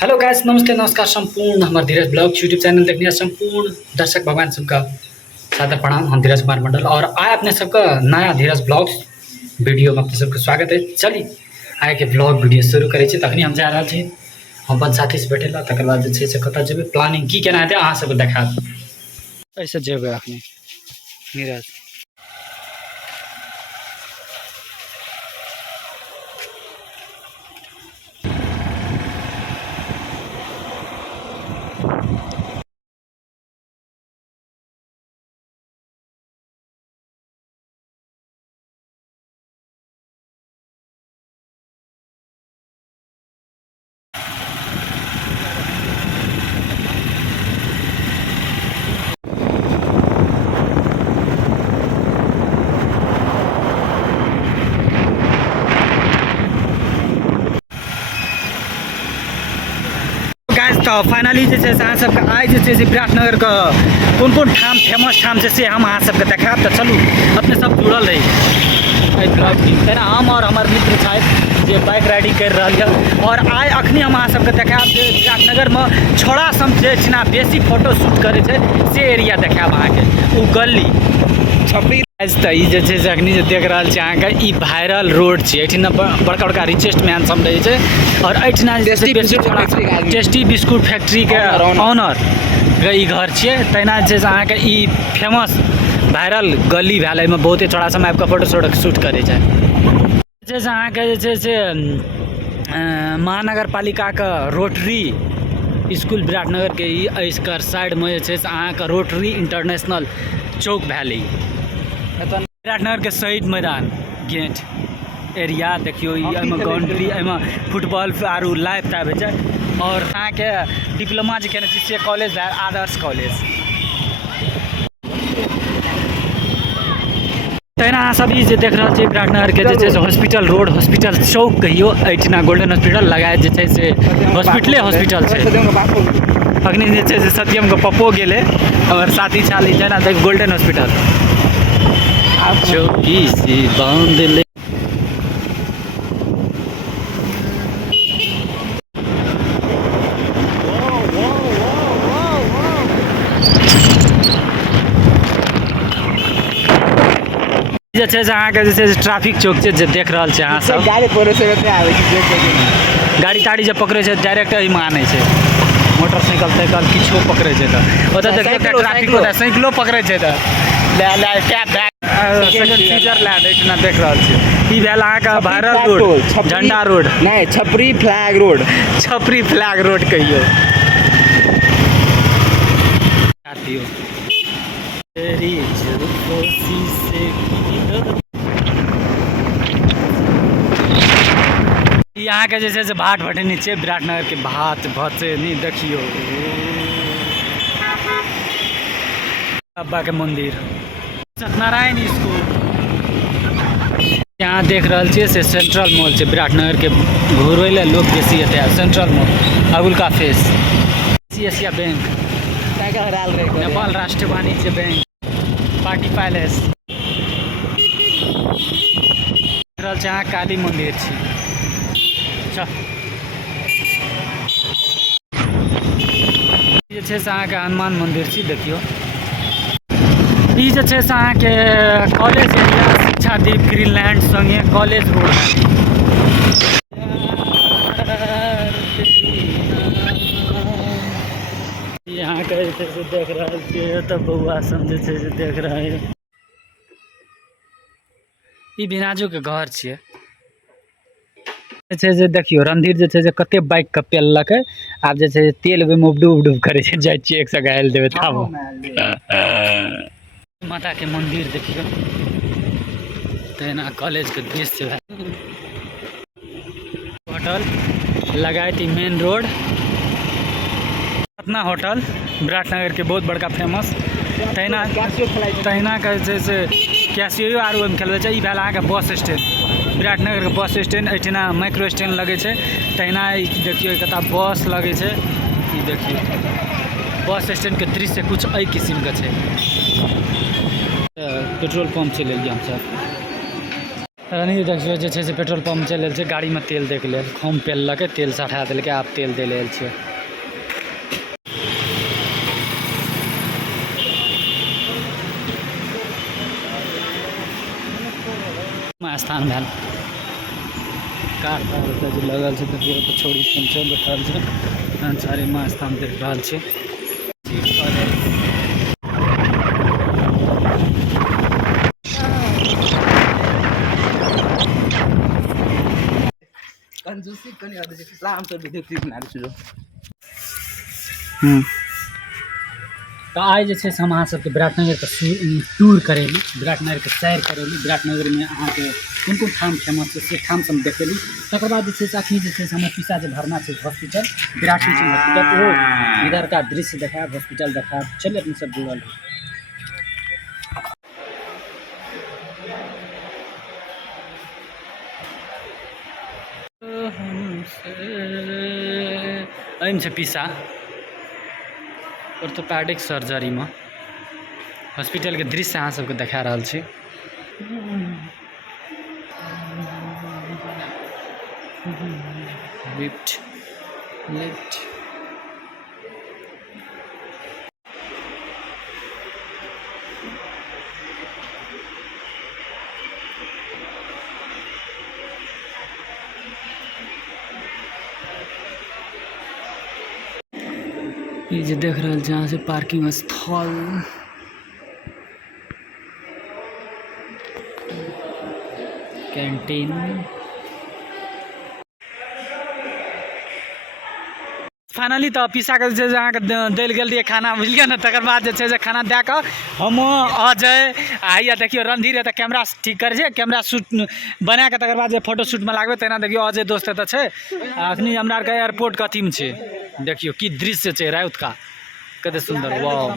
Hello guys, नमस्ते नमस्कार संपूर्ण हमारे धीरज ब्लॉग यूट्यूब चैनल देखने संपूर्ण दर्शक भगवान सबका सादर प्रणाम। हम धीरज कुमार मंडल और आए अपने सबका नया धीरज ब्लॉग्स वीडियो में अपने सबका स्वागत है। चलिए आए के ब्लॉग वीडियो शुरू करे तखनी हम जा रहा थे। हम अपन साथी से बैठेला तक बाद से कत जेबे प्लानिंग की केना हेतै अहाँ सब देखा ऐसे जेबे अखनी नीरज। तो फाइनली जैसे अहाँ सबके आइ जे विराटनगर का कौन कौन ठाम फेमस ठाम से हम अहाँ सबके देखाब। तो चलू अपने सब जुड़ल रही ब्लॉग टीम तेना हम और हमार मित्र छथि जे बाइक राइडिंग कर रहा है। और आइ अखनी हम अहाँ सबके देखाब जे विराटनगर में छोड़ा सब जे ना बेसी फोटो शूट करे छे से एरिया देखाब अहाँके। उ गली छपरी तो जे अखनी जे देख रहा है अहाँके ई वायरल रोड छे। एठिना बड़का बड़का रिचेस्ट मैन सब रहे छे और एठिना टेस्टी बिस्कुट फैक्ट्री के ऑनर के ई घर छे। तहिना जे अहाँके ई फेमस वायरल गली भेल में बहुते छोड़ा समय आपका फोटो शूट करे छे। जैसे अहाँके जे छे महानगर पालिका का रोटरी स्कूल विराटनगर के इसकर साइड में जे छे अहाँके रोटरी इंटरनेशनल चौक भेल। विराटनगर के शहीद मैदान गेट एरिया देखियो बाउंड्री फुटबॉल आरू लाइव आबे छै। और अहाँ के डिप्लोमा जे केने छी से कॉलेज है आदर्श कॉलेज। तहिना अहाँ सब ई जे देख रहल छी विराटनगर के जे हॉस्पिटल रोड हॉस्पिटल चौक कहियो एठिना गोल्डन हॉस्पिटल लगाए जे छै से हॉस्पिटले हॉस्पिटल छै। अखनी जे छै से सत्यम के पप्पो गेले और साथी छाली जेना देख गोल्डन हॉस्पिटल चौकी सी बांध ले। जे छै से अहाँके जे छै से ट्रैफिक चौक छै जे देख रहल छै अहाँ सब। गाड़ी ताड़ी जे पकड़े छै डायरेक्ट एहि में आने छै। मोटरसाइकिल साइकिल किछो पकड़े छै तो ओतऽ देखियो ट्रैफिक होता साइकिलो पकड़े छै तो ले कैब स्विट्जरलैंड एठिना देख रहल छी। ई भेल अहाँके वायरल रोड झंडा रोड नहीं छपरी फ्लैग रोड छपरी फ्लैग रोड कहियो। तेरी जुल्फों से यहाँ के जैसे से भाट भटनी छे विराटनगर के भात भटनी देखियो। अब्बा के मंदिर सत्यनारायण स्कूल यहाँ देख रहल छे से सेंट्रल मॉल छे विराटनगर के घूरे ला लोग बेसी एते central mall Abul face Asia bank Nepal राष्ट्रीय वाणिज्य बैंक पार्टी पैलेस यहाँ काली मंदिर छे। ये छे से अहाँके हनुमान मंदिर छी देखियो। ई जे छे से अहाँके कॉलेज एरिया शिक्षा दीप ग्रीनलैंड संगे कॉलेज रोड यहाँ के से देख रहा है तो बउआ सब जे छे से देख रहा है। ई बिनाजू के घर छे जे देखियो रणधीर जे छे कते बाइक के पेललक आब जे छे तेल में डूब डूब करे छे जाय छी 100 गायल देबे तब माता के मंदिर देखियो। तेना कॉलेज के दृश्य होटल लगायती मेन रोड अपना होटल विराटनगर के बहुत बड़का फेमस। तहिना का जे से कैसियो आर में खेलबे छै। ई भेल अहाँके बस स्टैंड विराटनगर के बस स्टैंड एठिना माइक्रो स्टैंड लगे छै। तहिना देखियो कता बस लगे छै। ई देखियो बस स्टैंड के दृश्य कुछ एहि किस्म के छै। पेट्रोल पंप चले हम सब रानी देखियो जे छै से पेट्रोल पंप चलि रहल छै, गाड़ी में तेल देख लेल, खूम पेललकै, तेल सठा देलकै, आब तेल दे लेल छै। स्थान भेल कार जे लगल छै, देखियो तो छोड़ी सब बैठल छै, सारे माँ स्थान देख रहल छै। तो आइ जे छै से हम अहाँ सबके विराटनगरके टूर करेली, विराटनगरके सैर करेली। विराटनगरमे अहाँके कोन कोन ठाम फेमस छै से ठाम सब देखेली। तकर बाद जे छै से अखनी जे छै से हमर पिसा जे भरना छै हॉस्पिटल, विराट नगर हॉस्पिटल, वो इधर का दृश्य देखायब, हॉस्पिटल देखायब। चलिए अपने सब जुड़ल है। एहिमे छै पिसा ऑर्थोपेडिक सर्जरी में हॉस्पिटल के दृश्य अहाँ सबके देखा रहल छी। लिफ्ट लिफ्ट ये जे देख रहल छी अहाँ से पार्किंग स्थल, कैंटीन। फाइनली तो पिसा के जे अहाँके देल गेल रहिए खाना, बुझलिए ने। तकर बाद जे छै से खाना दे कऽ हम अजय आइया देखियो रणधीर है, तो कैमरा ठीक कर छै, कैमरा शूट बना के तकर बाद जे फोटो शूट में लागबे तेना देखियो अजय दोस्त तो छै। अखनी हमरा आरके एयरपोर्ट के अथी में छै, देखियो की दृश्य छै रात का, कते सुंदर, वाह।